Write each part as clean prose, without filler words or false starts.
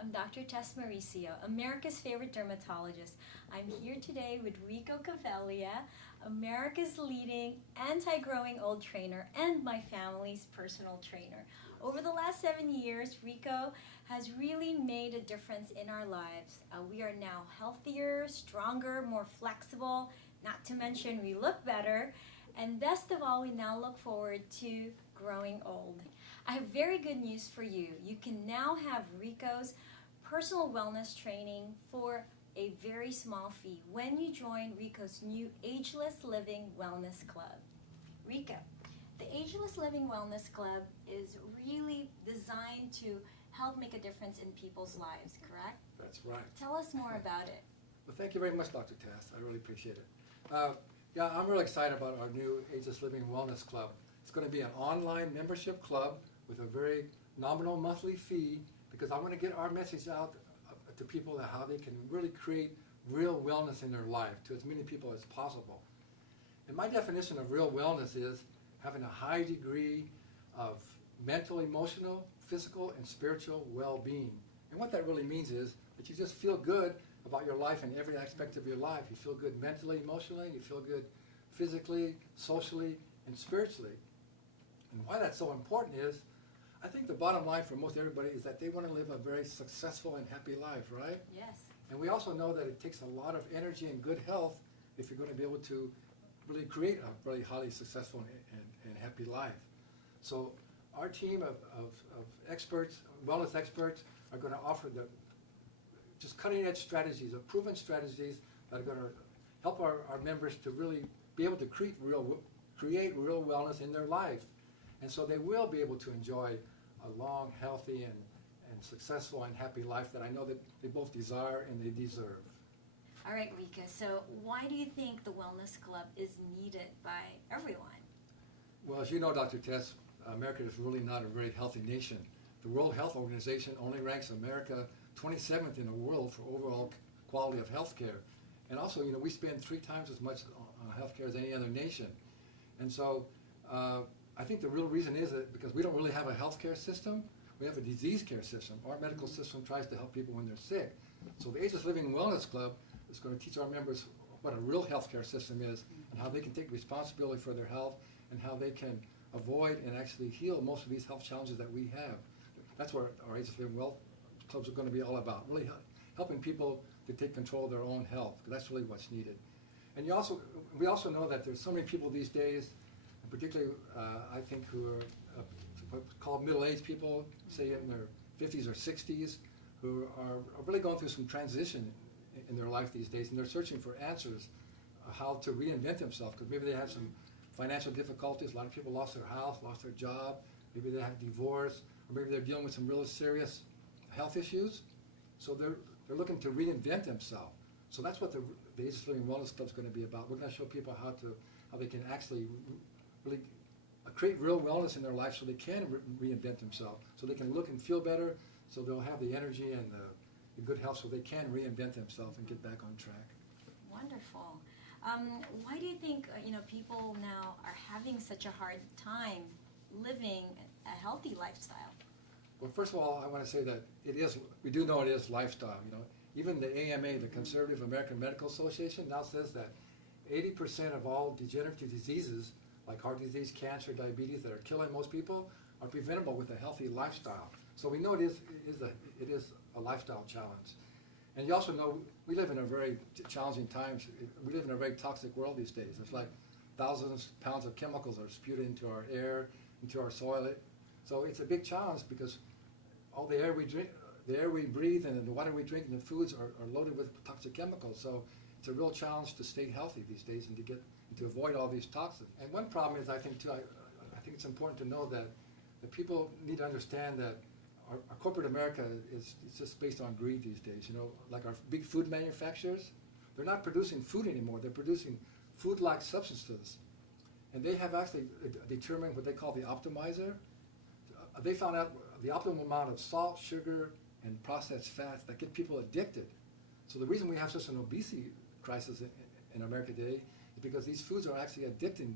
I'm Dr. Tess Mauricio, America's favorite dermatologist. I'm here today with Rico Cavaglia, America's leading anti-growing old trainer and my family's personal trainer. Over the last 7 years, Rico has really made a difference in our lives. We are now healthier, stronger, more flexible, not to mention we look better, and best of all, we now look forward to growing old. I have very good news for you. You can now have Rico's personal wellness training for a very small fee when you join Rico's new Ageless Living Wellness Club. Rico, the Ageless Living Wellness Club is really designed to help make a difference in people's lives, correct? That's right. Tell us more about it. Well, thank you very much, Dr. Tess. I really appreciate it. Yeah, I'm really excited about our new Ageless Living Wellness Club. It's going to be an online membership club with a very nominal monthly fee, because I want to get our message out to people how they can really create real wellness in their life to as many people as possible. And my definition of real wellness is having a high degree of mental, emotional, physical, and spiritual well-being. And what that really means is that you just feel good about your life in every aspect of your life. You feel good mentally, emotionally, you feel good physically, socially, and spiritually. And why that's so important is, I think the bottom line for most everybody is that they want to live a very successful and happy life, right? Yes. And we also know that it takes a lot of energy and good health if you're going to be able to really create a really highly successful and happy life. So our team of experts, wellness experts, are going to offer just cutting-edge strategies, proven strategies that are going to help our members to really be able to create real wellness in their life. And so they will be able to enjoy a long, healthy, and successful and happy life that I know that they both desire and they deserve. All right, Rika, so why do you think the Wellness Club is needed by everyone? Well, as you know, Dr. Tess, America is really not a very healthy nation. The World Health Organization only ranks America 27th in the world for overall quality of health care. And also, we spend 3 times as much on health care as any other nation. And so I think the real reason is that because we don't really have a health care system, we have a disease care system. Our medical system tries to help people when they're sick. So the Ageless Living Wellness Club is going to teach our members what a real health care system is and how they can take responsibility for their health and how they can avoid and actually heal most of these health challenges that we have. That's what our Ageless Living Wellness Clubs are going to be all about, really helping people to take control of their own health, because that's really what's needed. And we also know that there's so many people these days, particularly I think who are called middle-aged people, say in their 50s or 60s, who are really going through some transition in their life these days, and they're searching for answers how to reinvent themselves, because maybe they have some financial difficulties. A lot of people lost their house, lost their job, maybe they have divorce, or maybe they're dealing with some really serious health issues. So they're looking to reinvent themselves. So that's what the Ageless Living Wellness Club is going to be about. We're going to show people how they can actually really create real wellness in their life so they can reinvent themselves, so they can look and feel better, so they'll have the energy and the good health so they can reinvent themselves and get back on track. Wonderful. Why do you think people now are having such a hard time living a healthy lifestyle? Well, first of all, I want to say that we do know it is lifestyle. Even the AMA, the Conservative American Medical Association, now says that 80% of all degenerative diseases like heart disease, cancer, diabetes that are killing most people are preventable with a healthy lifestyle. So we know it is a lifestyle challenge. And you also know we live in a very challenging times. We live in a very toxic world these days. It's like thousands of pounds of chemicals are spewed into our air, into our soil. So it's a big challenge because all the air we drink, the air we breathe, and the water we drink, and the foods are loaded with toxic chemicals. So it's a real challenge to stay healthy these days and to avoid all these toxins. And one problem is, I think too, I think it's important to know that the people need to understand that our corporate America is just based on greed these days. Like our big food manufacturers, they're not producing food anymore. They're producing food-like substances. And they have actually determined what they call the optimizer. They found out the optimal amount of salt, sugar, and processed fats that get people addicted. So the reason we have such an obesity crisis in America today is because these foods are actually addicting.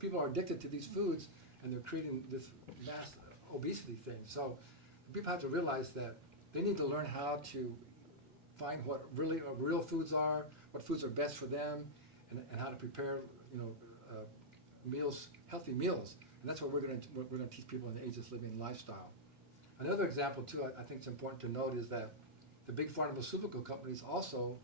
People are addicted to these foods, and they're creating this mass obesity thing. So people have to realize that They need to learn how to find what really real foods are, what foods are best for them, and how to prepare, meals, healthy meals. And that's what we're going to teach people in the Ageless Living lifestyle. Another example too, I think it's important to note, is that the big pharmaceutical companies also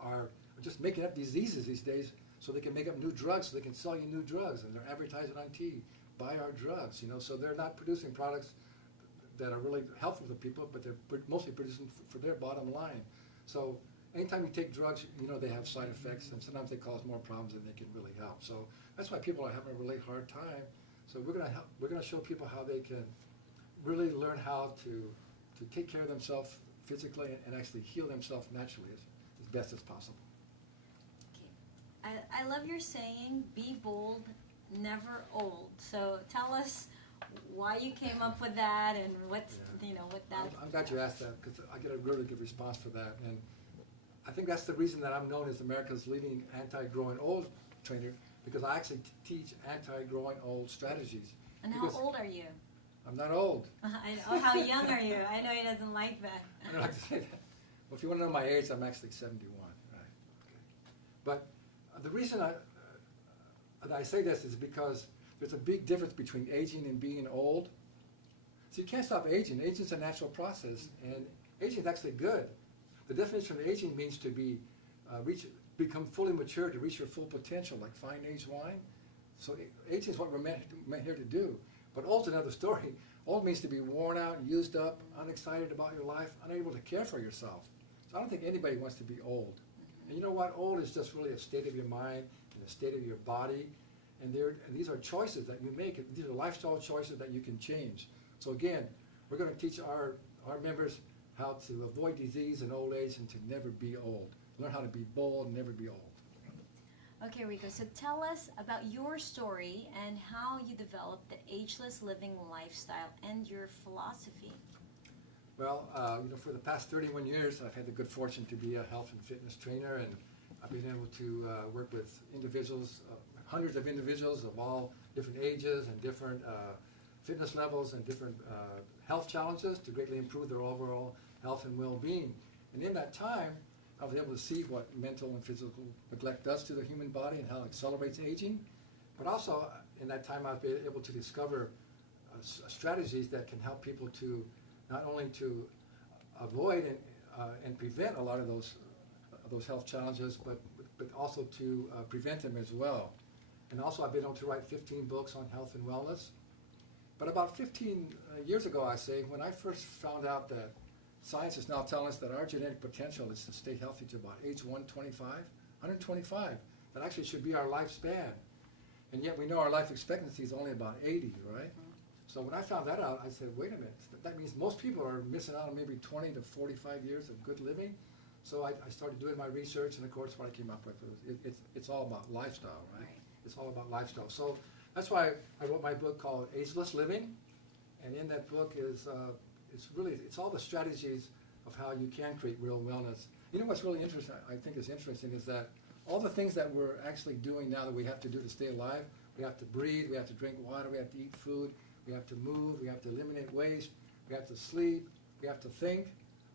are just making up diseases these days, so they can make up new drugs, so they can sell you new drugs, and they're advertising on TV, buy our drugs. So they're not producing products that are really helpful to people, but they're mostly producing for their bottom line. So anytime you take drugs, they have side effects, and sometimes they cause more problems than they can really help. So that's why people are having a really hard time. So we're going to show people how they can really learn how to take care of themselves physically and actually heal themselves naturally as best as possible. Okay. I love your saying, be bold, never old. So tell us why you came up with that and what's, what that... I'm glad you asked that, because I get a really good response for that. And I think that's the reason that I'm known as America's leading anti-growing old trainer, because I actually teach anti-growing old strategies. And how old are you? I'm not old. How young are you? I know he doesn't like that. I don't like to say that. Well, if you want to know my age, I'm actually 71. Right? Okay. But the reason I say this is because there's a big difference between aging and being old. So you can't stop aging. Aging is a natural process, and aging is actually good. The definition of aging means to become fully mature, to reach your full potential, like fine aged wine. So aging is what we're meant here to do. But old's another story. Old means to be worn out, used up, unexcited about your life, unable to care for yourself. So I don't think anybody wants to be old. And you know what? Old is just really a state of your mind and a state of your body. And these are choices that you make. These are lifestyle choices that you can change. So again, we're going to teach our members how to avoid disease and old age and to never be old. Learn how to be bold and never be old. Okay, Rico, so tell us about your story and how you developed the Ageless Living lifestyle and your philosophy. Well, for the past 31 years, I've had the good fortune to be a health and fitness trainer, and I've been able to work with individuals, hundreds of individuals of all different ages and different fitness levels and different health challenges to greatly improve their overall health and well-being. And in that time, I was able to see what mental and physical neglect does to the human body and how it accelerates aging. But also, in that time, I've been able to discover strategies that can help people to not only to avoid and prevent a lot of those health challenges, but also to prevent them as well. And also, I've been able to write 15 books on health and wellness. But about 15 years ago, I say, when I first found out that science is now telling us that our genetic potential is to stay healthy to about age 125, that actually should be our lifespan. And yet we know our life expectancy is only about 80, right? So when I found that out, I said, wait a minute, that means most people are missing out on maybe 20 to 45 years of good living. So I started doing my research, and of course what I came up with was it's all about lifestyle, right? It's all about lifestyle. So that's why I wrote my book called Ageless Living, and in that book is it's all the strategies of how you can create real wellness. You know what's really interesting, I think is interesting, is that all the things that we're actually doing now that we have to do to stay alive, we have to breathe, we have to drink water, we have to eat food, we have to move, we have to eliminate waste, we have to sleep, we have to think.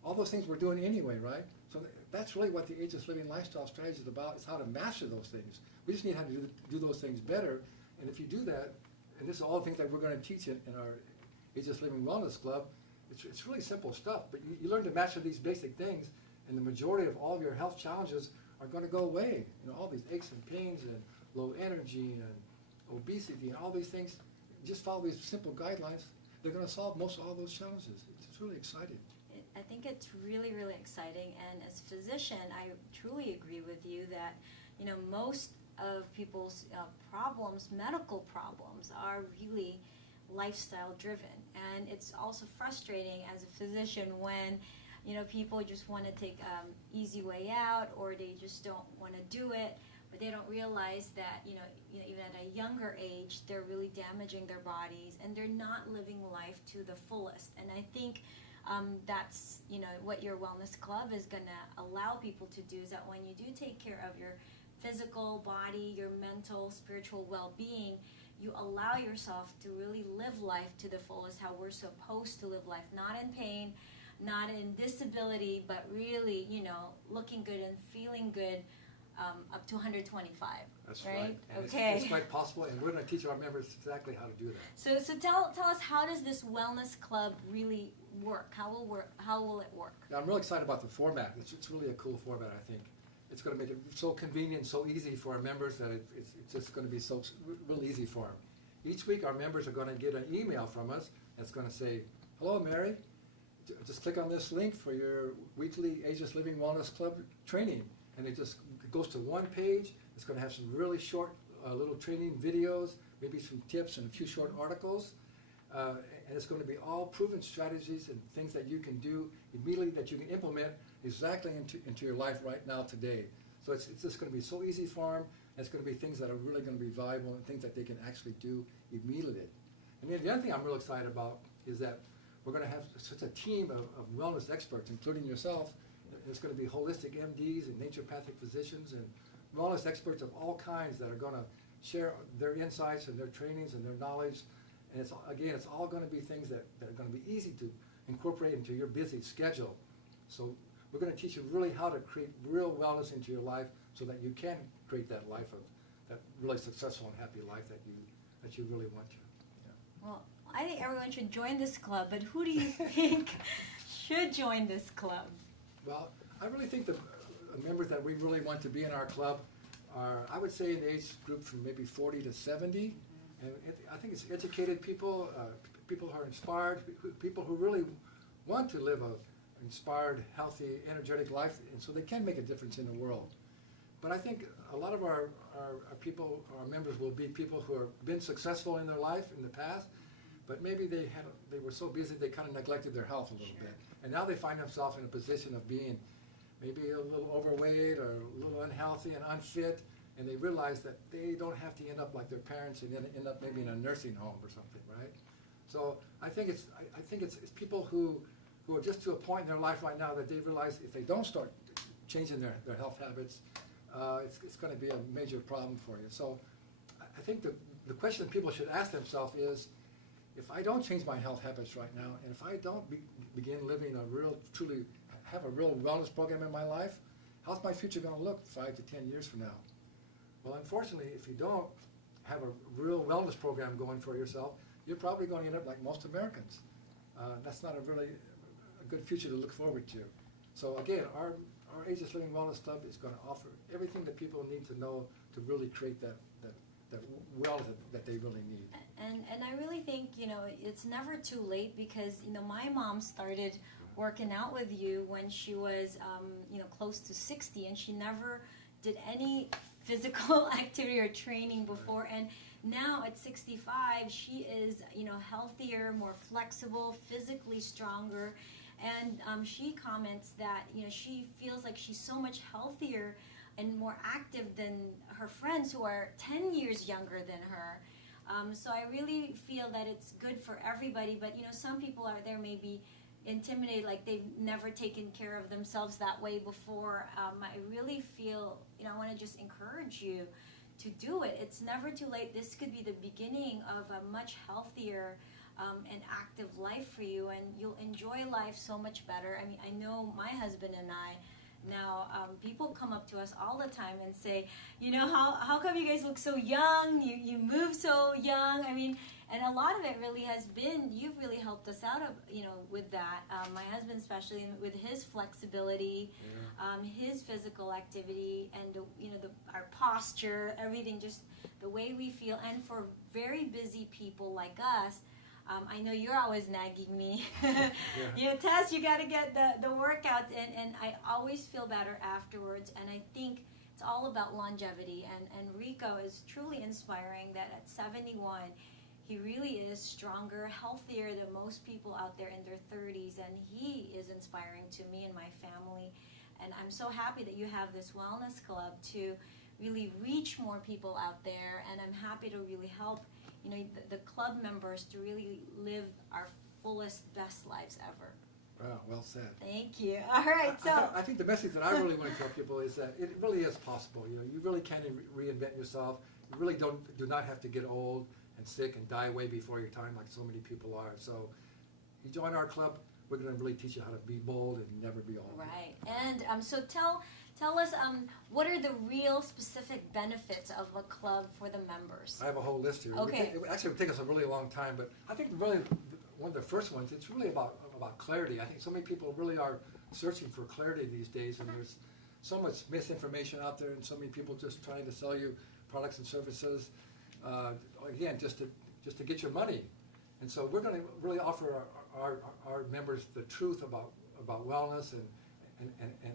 All those things we're doing anyway, right? So that's really what the Ageless Living lifestyle strategy is about, is how to master those things. We just need how to do those things better. And if you do that, and this is all the things that we're going to teach in our Ageless Living Wellness Club, it's really simple stuff. But you learn to master these basic things, and the majority of all of your health challenges are going to go away. All these aches and pains and low energy and obesity and all these things, just follow these simple guidelines, they're going to solve most of all those challenges. It's really exciting. I think it's really, really exciting, and as a physician, I truly agree with you that, most of people's problems, medical problems, are really lifestyle driven, and it's also frustrating as a physician when, people just want to take easy way out, or they just don't want to do it, but they don't realize that, even at a younger age, they're really damaging their bodies, and they're not living life to the fullest. And I think that's, what your wellness club is going to allow people to do, is that when you do take care of your physical body, your mental, spiritual well-being, you allow yourself to really live life to the fullest, how we're supposed to live life, not in pain, not in disability, but really, you know, looking good and feeling good up to 125. That's right. right. And Okay. It's quite possible, and we're going to teach our members exactly how to do that. So tell us, how does this wellness club really work? How will it work? Yeah, I'm really excited about the format. It's really a cool format, I think. It's going to make it so convenient, so easy for our members that it's just going to be so real easy for them. Each week our members are going to get an email from us that's going to say, "Hello, Mary. Just click on this link for your weekly Ageless Living Wellness Club training." And it goes to one page. It's going to have some really short little training videos, maybe some tips and a few short articles. And it's going to be all proven strategies and things that you can do immediately, that you can implement exactly into your life right now today. So it's just going to be so easy for them. And it's going to be things that are really going to be valuable and things that they can actually do immediately. And then the other thing I'm real excited about is that we're going to have such a team of wellness experts, including yourself. There's going to be holistic MDs and naturopathic physicians and wellness experts of all kinds that are going to share their insights and their trainings and their knowledge. And it's all going to be things that are going to be easy to incorporate into your busy schedule. So we're going to teach you really how to create real wellness into your life so that you can create that life of that really successful and happy life that you really want to. Yeah. Well, I think everyone should join this club, but who do you think should join this club? Well, I really think the members that we really want to be in our club are, I would say, in the age group from maybe 40 to 70. And I think it's educated people, people who are inspired, people who really want to live an inspired, healthy, energetic life, and so they can make a difference in the world. But I think a lot of our people, our members, will be people who have been successful in their life in the past, but maybe they were so busy they kind of neglected their health a little bit. And now they find themselves in a position of being maybe a little overweight or a little unhealthy and unfit, and they realize that they don't have to end up like their parents and then end up maybe in a nursing home or something, right? So I think it's people who are just to a point in their life right now that they realize if they don't start changing their health habits, it's going to be a major problem for you. So I think the question that people should ask themselves is, if I don't change my health habits right now, and if I don't begin living have a real wellness program in my life, how's my future going to look 5 to 10 years from now? Well, unfortunately, if you don't have a real wellness program going for yourself, you're probably going to end up like most Americans. That's not a good future to look forward to. So again, our Ageless Living Wellness Club is going to offer everything that people need to know to really create that wellness that they really need. And I really think, you know, it's never too late, because, you know, my mom started working out with you when she was, close to 60, and she never did any physical activity or training before. And now at 65, she is, healthier, more flexible, physically stronger. And she comments that, she feels like she's so much healthier and more active than her friends who are 10 years younger than her. So I really feel that it's good for everybody, but some people out there may be intimidated, like they've never taken care of themselves that way before. I really feel, I want to just encourage you to do it. It's never too late. This could be the beginning of a much healthier and active life for you, and you'll enjoy life so much better. I mean, I know my husband and I, now, people come up to us all the time and say, how come you guys look so young? You move so young. I mean, and a lot of it really has been, you've really helped us out, with that. My husband especially, with his flexibility, his physical activity, and our posture, everything, just the way we feel. And for very busy people like us, I know you're always nagging me. Tess, you got to get the workouts in, and I always feel better afterwards. And I think it's all about longevity. And Rico is truly inspiring that at 71, he really is stronger, healthier than most people out there in their 30s. And he is inspiring to me and my family. And I'm so happy that you have this wellness club to really reach more people out there. And I'm happy to really help the club members to really live our fullest, best lives ever. Wow, well said. Thank you. All right, so I think the message that I really want to tell people is that it really is possible. You really can reinvent yourself. You really do not have to get old and sick and die way before your time like so many people are. So you join our club, we're going to really teach you how to be bold and never be old. Right. And so tell us, what are the real specific benefits of a club for the members? I have a whole list here. Okay. It would take us a really long time, but I think really one of the first ones, it's really about clarity. I think so many people really are searching for clarity these days, and there's so much misinformation out there, and so many people just trying to sell you products and services, again, just to get your money. And so we're going to really offer our members the truth about wellness and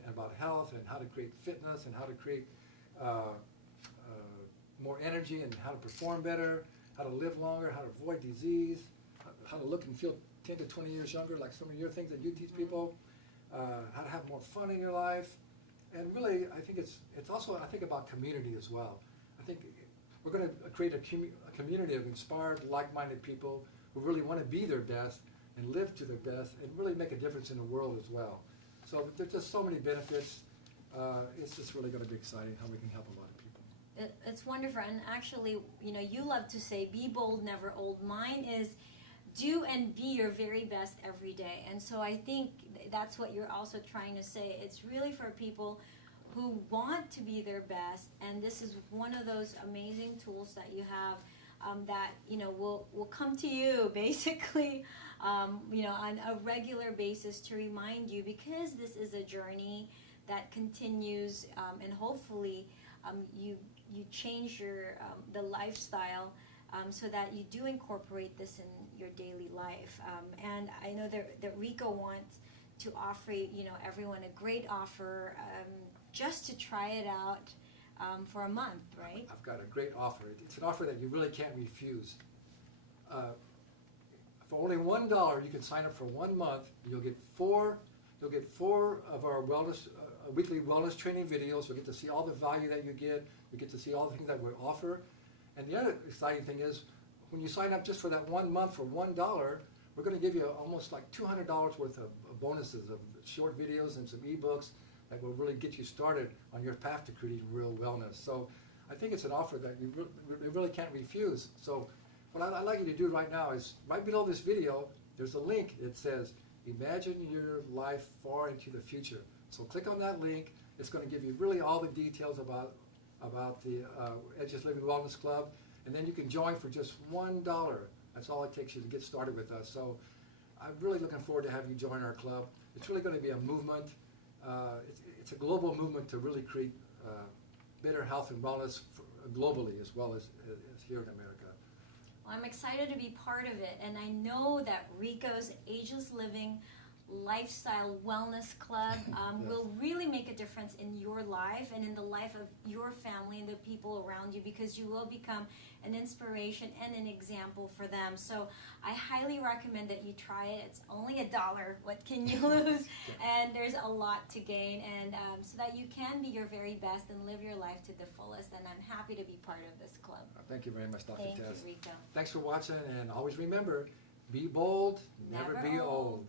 about health and how to create fitness and how to create more energy and how to perform better, how to live longer, how to avoid disease, how to look and feel 10 to 20 years younger, like some of your things that you teach people, how to have more fun in your life. And really, I think it's also, I think, about community as well. I think we're going to create a community of inspired, like-minded people who really want to be their best and live to their best and really make a difference in the world as well. So there's just so many benefits. It's just really going to be exciting how we can help a lot of people. It's wonderful. And actually, you love to say, be bold, never old. Mine is do and be your very best every day. And so I think that's what you're also trying to say. It's really for people who want to be their best, and this is one of those amazing tools that you have that will come to you basically on a regular basis to remind you, because this is a journey that continues, and hopefully you change the lifestyle so that you do incorporate this in your daily life. And I know that Rico wants to offer everyone a great offer just to try it out for a month, right? I've got a great offer. It's an offer that you really can't refuse. For only $1, you can sign up for 1 month. You'll get four of our wellness weekly wellness training videos. You'll get to see all the value that you get. You get to see all the things that we offer. And the other exciting thing is, when you sign up just for that 1 month for $1, we're going to give you almost like $200 worth of bonuses, of short videos and some ebooks that will really get you started on your path to creating real wellness. So I think it's an offer that you really can't refuse. So what I'd like you to do right now is, right below this video, there's a link that says, Imagine Your Life Far Into the Future. So click on that link. It's going to give you really all the details about the Ageless Living Wellness Club, and then you can join for just $1. That's all it takes you to get started with us. So I'm really looking forward to having you join our club. It's really going to be a movement. It's a global movement to really create better health and wellness globally as well as here in America. Well, I'm excited to be part of it, and I know that Rico's Ageless Living Lifestyle Wellness Club Yes. will really make a difference in your life and in the life of your family and the people around you, because you will become an inspiration and an example for them. So I highly recommend that you try it. It's only $1. What can you lose? And there's a lot to gain, and so that you can be your very best and live your life to the fullest. And I'm happy to be part of this club. Thank you very much, Dr. Thank Tess. you, Rico. Thanks for watching, and always remember, be bold, never be old. old.